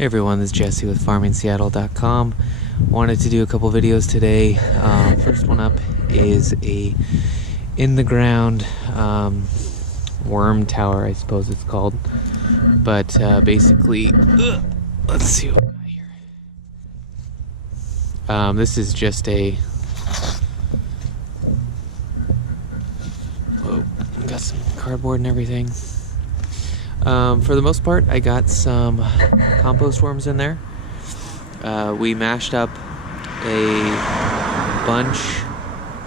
Hey everyone, this is Jesse with farmingseattle.com. Wanted to do a couple videos today. First one up is a in the ground worm tower, I suppose it's called. But basically, let's see what we got here. This is just a got some cardboard and everything. For the most part, I got some compost worms in there. We mashed up a bunch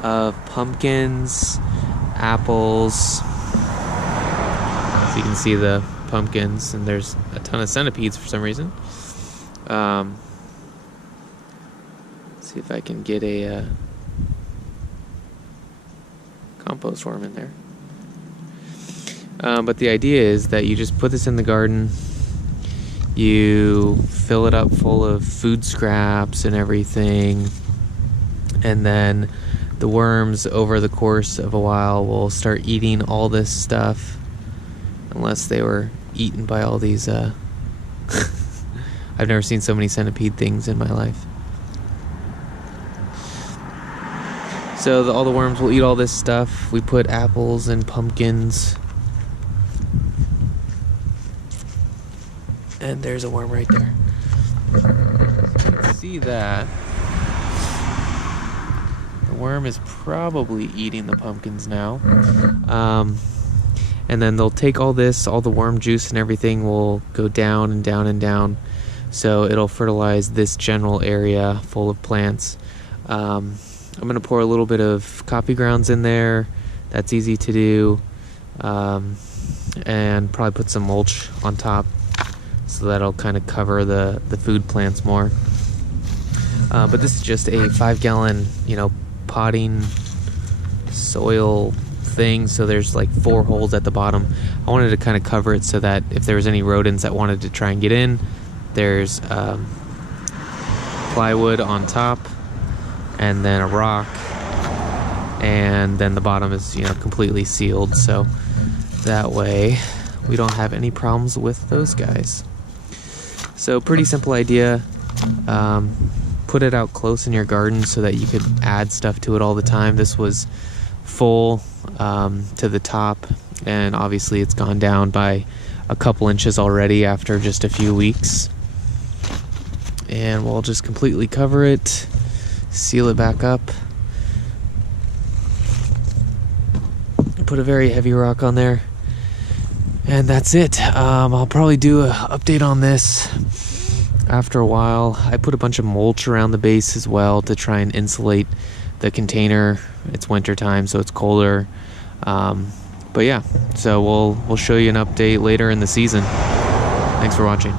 of pumpkins, apples. So you can see the pumpkins, and there's a ton of centipedes for some reason. See if I can get a compost worm in there. But the idea is that you just put this in the garden, you fill it up full of food scraps and everything, and then the worms over the course of a while will start eating all this stuff, unless they were eaten by all these I've never seen so many centipede things in my life. So all the worms will eat all this stuff. We put apples and pumpkins. And there's a worm right there. You can see that. The worm is probably eating the pumpkins now. And then they'll take all this, all the worm juice and everything will go down and down and down. So it'll fertilize this general area full of plants. I'm going to pour a little bit of coffee grounds in there. That's easy to do. And probably put some mulch on top, so that'll kind of cover the food plants more. But this is just a 5-gallon, potting soil thing. So there's like 4 holes at the bottom. I wanted to kind of cover it so that if there was any rodents that wanted to try and get in, there's plywood on top, and then a rock, and then the bottom is completely sealed. So that way we don't have any problems with those guys. So pretty simple idea. Put it out close in your garden so that you could add stuff to it all the time. This was full to the top, and obviously it's gone down by a couple inches already after just a few weeks. And we'll just completely cover it, seal it back up, put a very heavy rock on there. And that's it. I'll probably do an update on this after a while. I put a bunch of mulch around the base as well to try and insulate the container. It's winter time, so it's colder. But yeah, so we'll show you an update later in the season. Thanks for watching.